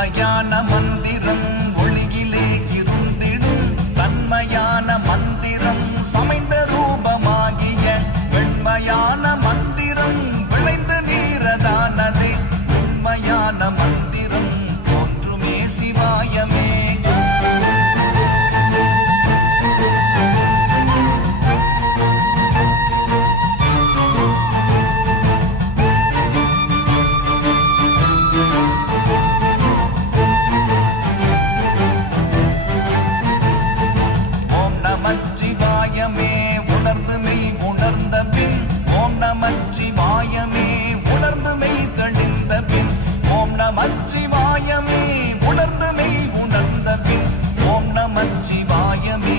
உண்மையான மந்திரம் ஒளியிலே இருந்திடும் தன்மையான மந்திரம் சமைந்த ரூபமாகிய வெண்மையான மந்திரம் விளைந்து நீரதானதே உண்மையான மந்திரம் தோன்றுமே சிவாயமே. நமச்சிவாயமே உணர்ந்து மெய் உணர்ந்த பின் ஓம் நமச்சிவாயமே உணர்ந்து மெய் தெளிந்த பின் ஓம் நமச்சிவாயமே உணர்ந்து மெய் உணர்ந்த பின் ஓம் நமச்சிவாயமே